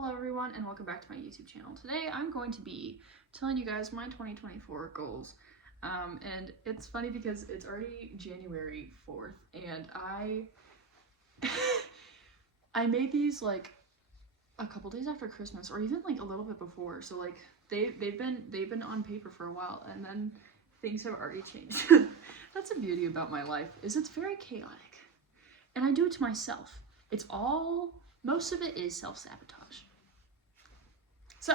Hello everyone and welcome back to my YouTube channel. Today I'm going to be telling you guys my 2024 goals. And it's funny because it's already January 4th and I made these like a couple days after Christmas or even like a little bit before. So like they've been on paper for a while and then things have already changed. That's the beauty about my life, is it's very chaotic. And I do it to myself. Most of it is self-sabotage. So,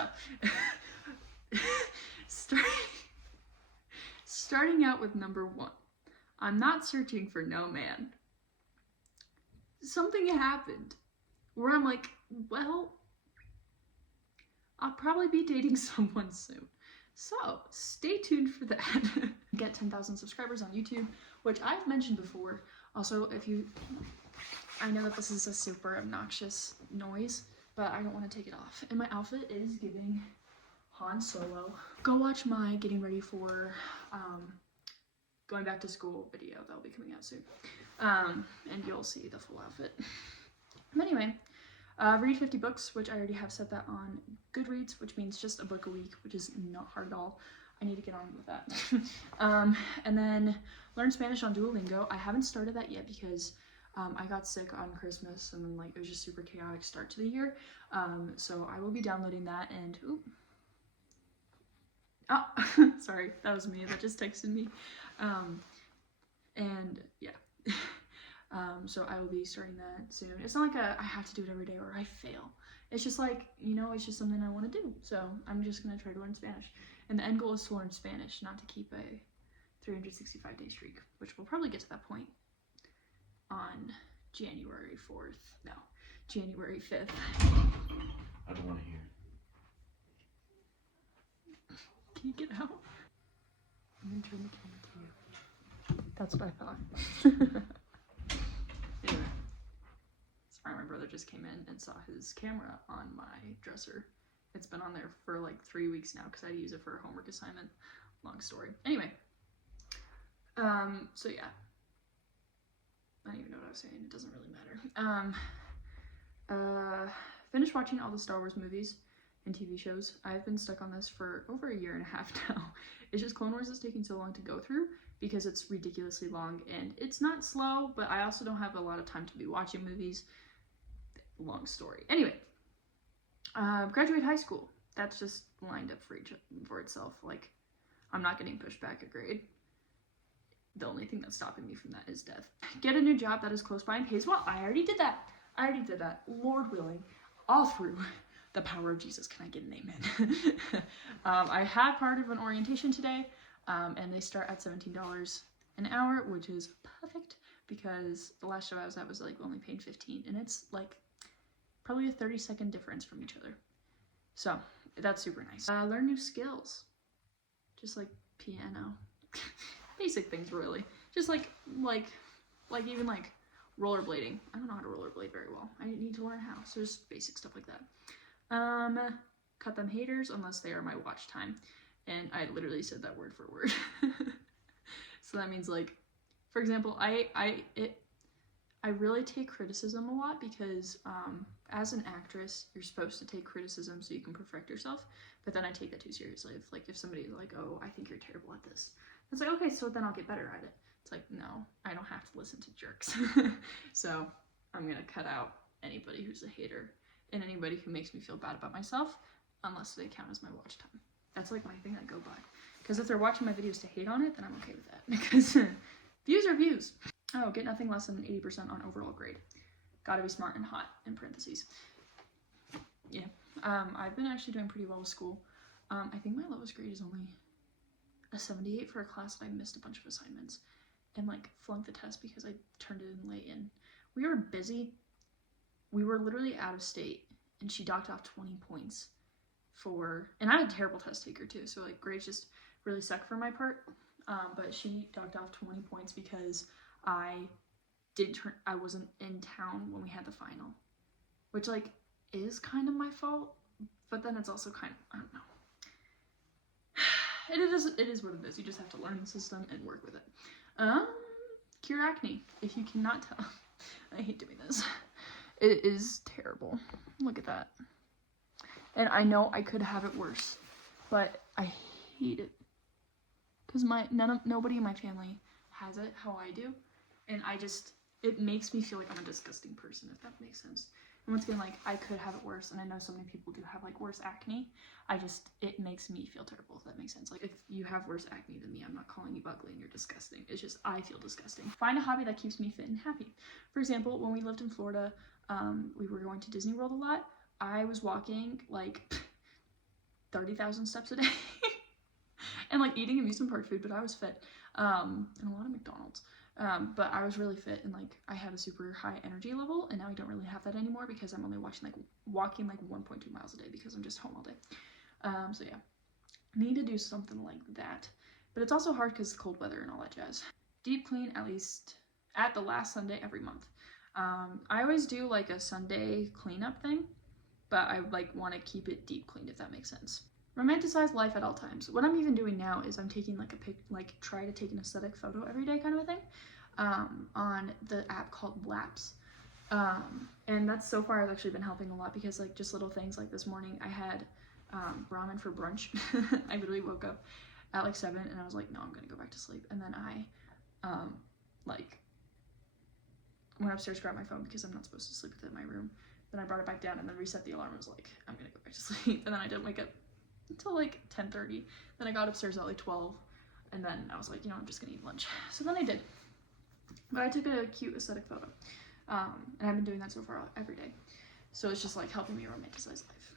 starting out with number 1, I'm not searching for no man. Something happened where I'm like, well, I'll probably be dating someone soon. So, stay tuned for that. Get 10,000 subscribers on YouTube, which I've mentioned before. Also, I know that this is a super obnoxious noise, but I don't want to take it off. And my outfit is giving Han Solo. Go watch my getting ready for going back to school video. That'll be coming out soon. And you'll see the full outfit. But anyway, read 50 books, which I already have set that on Goodreads, which means just a book a week, which is not hard at all. I need to get on with that. And then learn Spanish on Duolingo. I haven't started that yet because I got sick on Christmas and then like it was just super chaotic start to the year. So I will be downloading that and sorry, that was me that just texted me. And yeah. So I will be starting that soon. It's not like I have to do it every day or I fail. It's just like, you know, it's just something I want to do. So I'm just going to try to learn Spanish. And the end goal is to learn Spanish, not to keep a 365-day streak, which we'll probably get to that point on January 4th. No, January 5th. I don't want to hear. Can you get out? I'm going to turn the camera to you. That's what I thought. Anyway. Sorry, my brother just came in and saw his camera on my dresser. It's been on there for like 3 weeks now because I had to use it for a homework assignment. Long story. Anyway. So yeah. I don't even know what I was saying. It doesn't really matter. Finished watching all the Star Wars movies and TV shows. I've been stuck on this for over a year and a half now. It's just Clone Wars is taking so long to go through because it's ridiculously long and it's not slow, but I also don't have a lot of time to be watching movies. Long story. Anyway, graduate high school. That's just lined up for itself. Like, I'm not getting pushed back a grade. The only thing that's stopping me from that is death. Get a new job that is close by and pays well. I already did that. Lord willing. All through the power of Jesus. Can I get an amen? I had part of an orientation today, and they start at $17 an hour, which is perfect because the last job I was at was like only paying $15, and it's like probably a 30-second difference from each other. So that's super nice. Learn new skills, just like piano. Basic things, really. Just like even like rollerblading. I don't know how to rollerblade very well. I need to learn how. So just basic stuff like that. Cut them haters unless they are my watch time. And I literally said that word for word. So that means like, for example, I really take criticism a lot because as an actress, you're supposed to take criticism so you can perfect yourself. But then I take that too seriously. If somebody's like, oh, I think you're terrible at this. It's like, okay, so then I'll get better at it. It's like, no, I don't have to listen to jerks. So I'm gonna cut out anybody who's a hater and anybody who makes me feel bad about myself, unless they count as my watch time. That's like my thing I go by. Because if they're watching my videos to hate on it, then I'm okay with that. Because views are views. Oh, get nothing less than 80% on overall grade. Gotta be smart and hot, in parentheses. Yeah, I've been actually doing pretty well with school. I think my lowest grade is only a 78 for a class that I missed a bunch of assignments and like flunked the test because I turned it in late, and we were busy. We were literally out of state and she docked off 20 points and I'm a terrible test taker too, so like grades just really suck for my part. But she docked off 20 points because I wasn't in town when we had the final, which like is kind of my fault, but then it's also kind of, I don't know. It is what it is. You just have to learn the system and work with it. Cure acne. If you cannot tell, I hate doing this. It is terrible. Look at that. And I know I could have it worse, but I hate it. Because nobody in my family has it how I do. And it makes me feel like I'm a disgusting person, if that makes sense. And once again, like, I could have it worse, and I know so many people do have, like, worse acne. It makes me feel terrible, if that makes sense. Like, if you have worse acne than me, I'm not calling you ugly and you're disgusting. It's just, I feel disgusting. Find a hobby that keeps me fit and happy. For example, when we lived in Florida, we were going to Disney World a lot. I was walking, like, 30,000 steps a day. And, like, eating amusement park food, but I was fit. And a lot of McDonald's. But I was really fit, and like I had a super high energy level, and now I don't really have that anymore because I'm only walking like 1.2 miles a day because I'm just home all day. So yeah, need to do something like that. But it's also hard because cold weather and all that jazz. Deep clean at least at the last Sunday every month. I always do like a Sunday cleanup thing, but I like want to keep it deep cleaned, if that makes sense. Romanticize life at all times. What I'm even doing now is I'm taking like try to take an aesthetic photo every day kind of a thing, on the app called Laps. And that's so far has actually been helping a lot because like just little things like this morning I had ramen for brunch. I literally woke up at like 7 and I was like, no, I'm gonna go back to sleep. And then I like went upstairs, grabbed my phone because I'm not supposed to sleep with it in my room. Then I brought it back down and then reset the alarm. I was like, I'm gonna go back to sleep. And then I didn't wake up until like 10:30. Then I got upstairs at like 12, and then I was like, you know, I'm just gonna eat lunch. So then I did, but I took a cute aesthetic photo, and I've been doing that so far every day. So it's just like helping me romanticize life.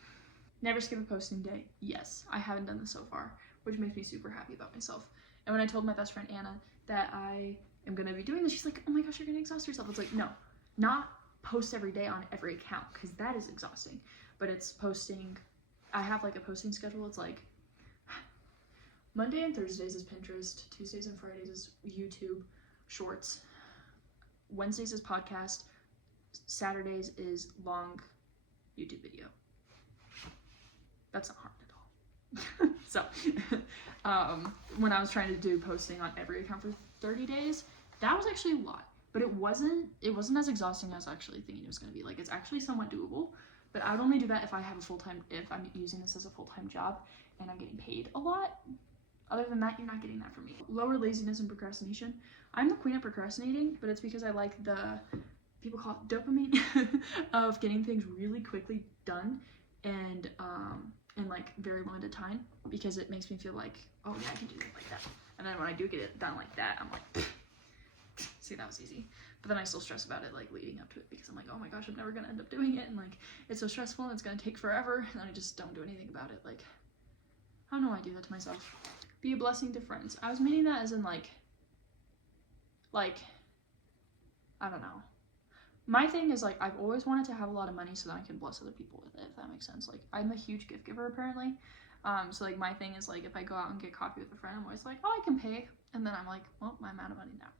Never skip a posting day. Yes, I haven't done this so far, which makes me super happy about myself. And when I told my best friend Anna that I am gonna be doing this, she's like, oh my gosh, you're gonna exhaust yourself. It's like, no, not post every day on every account because that is exhausting, but it's posting. I have like a posting schedule. It's like Monday and Thursdays is Pinterest, Tuesdays and Fridays is YouTube shorts, Wednesdays is podcast, Saturdays is long YouTube video. That's not hard at all. So when I was trying to do posting on every account for 30 days, that was actually a lot, but it wasn't as exhausting as I was actually thinking it was going to be. Like, it's actually somewhat doable. But I would only do that if I have if I'm using this as a full-time job and I'm getting paid a lot. Other than that, you're not getting that from me. Lower laziness and procrastination. I'm the queen of procrastinating, but it's because I like the, people call it dopamine, of getting things really quickly done and in like very limited time, because it makes me feel like, oh yeah, I can do it like that. And then when I do get it done like that, I'm like, see, that was easy. But then I still stress about it like leading up to it because I'm like, oh my gosh, I'm never gonna end up doing it, and like it's so stressful and it's gonna take forever, and then I just don't do anything about it. Like, I don't know why I do that to myself. Be a blessing to friends. I was meaning that as in like I don't know. My thing is like I've always wanted to have a lot of money so that I can bless other people with it, if that makes sense. Like, I'm a huge gift giver apparently. So like my thing is like if I go out and get coffee with a friend, I'm always like, oh, I can pay, and then I'm like, well, I'm out of money now.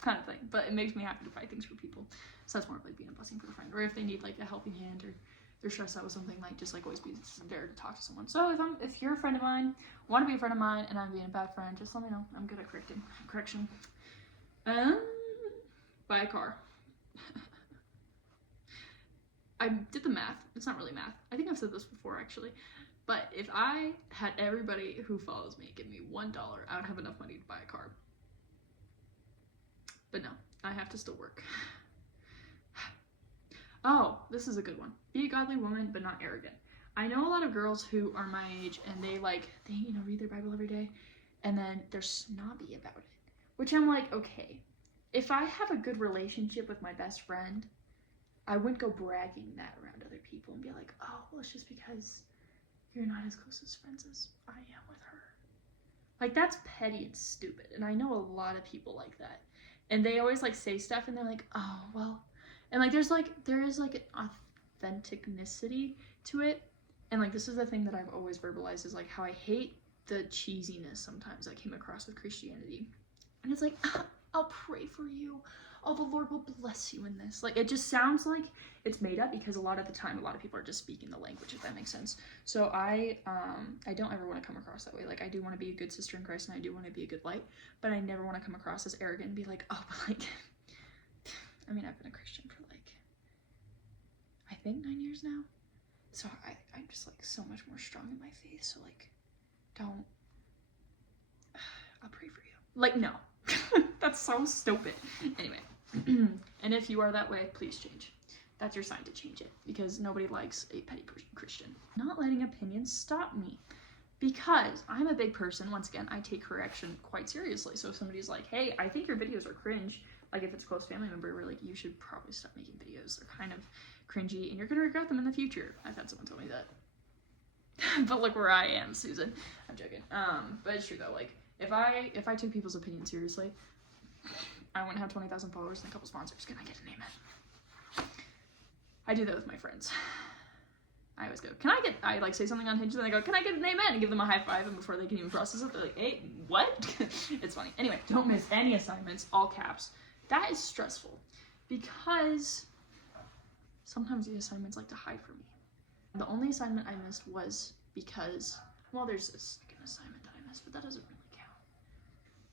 Kind of thing. But it makes me happy to buy things for people. So that's more of like being a blessing for a friend. Or if they need like a helping hand or they're stressed out with something, like just like always be there to talk to someone. So if you're a friend of mine, want to be a friend of mine, and I'm being a bad friend, just let me know. I'm good at correction. Buy a car. I did the math. It's not really math. I think I've said this before actually. But if I had everybody who follows me give me $1, I would have enough money to buy a car. But no, I have to still work. Oh, this is a good one. Be a godly woman, but not arrogant. I know a lot of girls who are my age and they read their Bible every day, and then they're snobby about it. Which I'm like, okay, if I have a good relationship with my best friend, I wouldn't go bragging that around other people and be like, oh, well, it's just because you're not as close as friends as I am with her. Like, that's petty and stupid. And I know a lot of people like that. And they always like say stuff and they're like, oh, well. And like, there is like an authenticity to it. And like, this is the thing that I've always verbalized, is like how I hate the cheesiness sometimes that came across with Christianity. And it's like, I'll pray for you. Oh, the Lord will bless you in this. Like, it just sounds like it's made up because a lot of the time, a lot of people are just speaking the language, if that makes sense. So I don't ever want to come across that way. Like, I do want to be a good sister in Christ and I do want to be a good light, but I never want to come across as arrogant and be like, oh, but like, I mean, I've been a Christian for like, I think 9 years now. So I just like so much more strong in my faith, so like don't, I'll pray for you. Like, no. That's so stupid. Anyway, and if you are that way, please change. That's your sign to change it, because nobody likes a petty Christian. Not letting opinions stop me, because I'm a big person. Once again, I take correction quite seriously. So if somebody's like, hey, I think your videos are cringe, like if it's a close family member, we're like, you should probably stop making videos. They're kind of cringy and you're gonna regret them in the future. I've had someone tell me that. But look where I am, Susan. I'm joking. But it's true though. Like if I took people's opinions seriously, I wouldn't have 20,000 followers and a couple sponsors. Can I get an amen? I do that with my friends. I always go, I like say something on Hinge and I go, can I get an amen? And give them a high five, and before they can even process it, they're like, hey, what? It's funny. Anyway, don't miss any assignments, all caps. That is stressful because sometimes the assignments like to hide from me. The only assignment I missed was because, well, there's a second assignment that I missed, but that doesn't really count.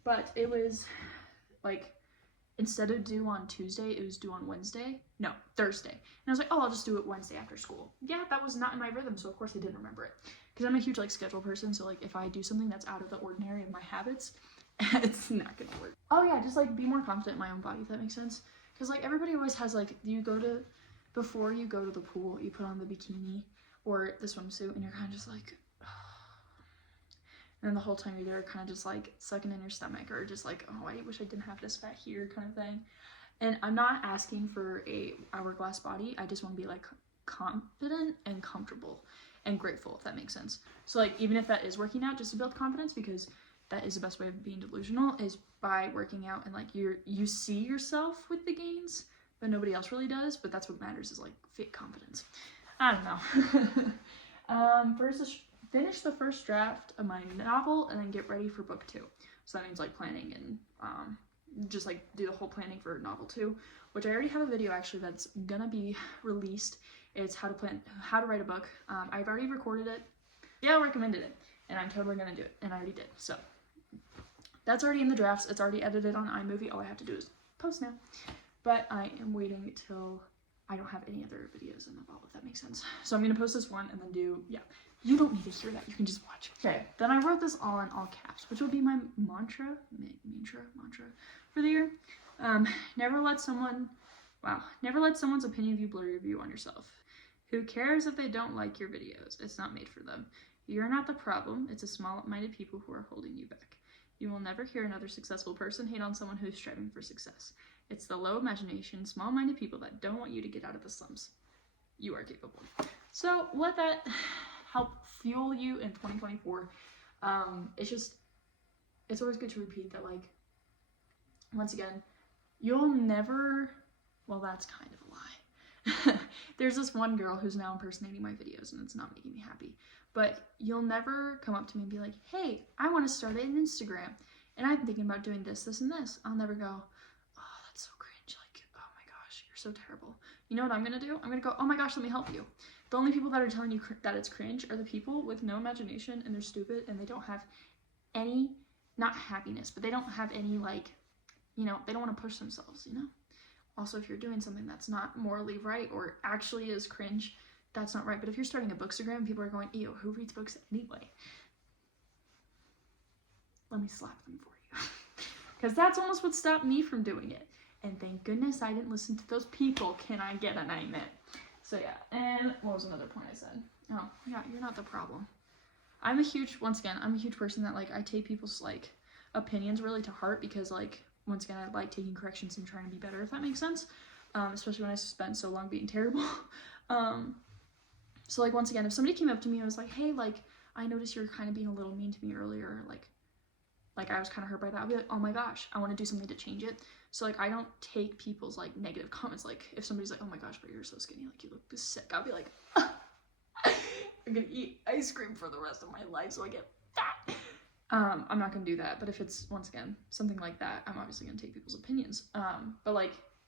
But it was like, instead of due on Tuesday, it was due on Wednesday. No, Thursday. And I was like, oh, I'll just do it Wednesday after school. Yeah, that was not in my rhythm, so of course I didn't remember it. Because I'm a huge like schedule person, so like if I do something that's out of the ordinary of my habits, it's not gonna work. Oh yeah, just like be more confident in my own body, if that makes sense. Because like everybody always has like, before you go to the pool, you put on the bikini or the swimsuit and you're kind of just like, and then the whole time you're there kind of just like sucking in your stomach or just like, oh, I wish I didn't have this fat here kind of thing. And I'm not asking for a hourglass body. I just want to be like confident and comfortable and grateful, if that makes sense. So like even if that is working out just to build confidence, because that is the best way of being delusional, is by working out and like you see yourself with the gains, but nobody else really does. But that's what matters, is like fake confidence. I don't know. Finish the first draft of my novel and then get ready for book 2. So that means like planning and just like do the whole planning for novel 2, which I already have a video actually that's gonna be released. It's how to write a book. I've already recorded it. Yeah, I recommended it, and I'm totally gonna do it, and I already did. So that's already in the drafts. It's already edited on iMovie. All I have to do is post now. But I am waiting till I don't have any other videos in the vault, if that makes sense. So I'm gonna post this one and then yeah. You don't need to hear that, you can just watch. Okay, then I wrote this all in all caps, which will be my mantra for the year. Never let someone's opinion of you blur your view on yourself. Who cares if they don't like your videos? It's not made for them. You're not the problem, it's a small-minded people who are holding you back. You will never hear another successful person hate on someone who's striving for success. It's the low imagination, small-minded people that don't want you to get out of the slums. You are capable. So let that help fuel you in 2024. It's always good to repeat that, like, once again, you'll never, well, that's kind of a lie. There's this one girl who's now impersonating my videos and it's not making me happy, but you'll never come up to me and be like, hey, I want to start an Instagram and I'm thinking about doing this, this, and this. I'll never go, oh, that's so cringe, like, oh my gosh, you're so terrible. You know what I'm gonna do? I'm gonna go, oh my gosh, let me help you. The only people that are telling you that it's cringe are the people with no imagination and they're stupid and they don't have any, not happiness, but they don't have any, like, you know, they don't want to push themselves, you know? Also, if you're doing something that's not morally right or actually is cringe, that's not right. But if you're starting a bookstagram, people are going, ew, who reads books anyway? Let me slap them for you. Because that's almost what stopped me from doing it. And thank goodness I didn't listen to those people. Can I get an amen? So yeah, and what was another point I said? Oh, yeah, you're not the problem. Once again, I'm a huge person that, like, I take people's, like, opinions really to heart because, like, once again, I like taking corrections and trying to be better, if that makes sense. Especially when I spent so long being terrible. So, like, once again, if somebody came up to me and was like, hey, like, I noticed you were kind of being a little mean to me earlier, like I was kind of hurt by that, I'll be like, oh my gosh, I want to do something to change it. So, like, I don't take people's, like, negative comments. Like, if somebody's like, oh my gosh, but you're so skinny, like, you look sick, I'll be like, I'm gonna eat ice cream for the rest of my life so I get fat. I'm not gonna do that, but if it's, once again, something like that, I'm obviously gonna take people's opinions. But, like,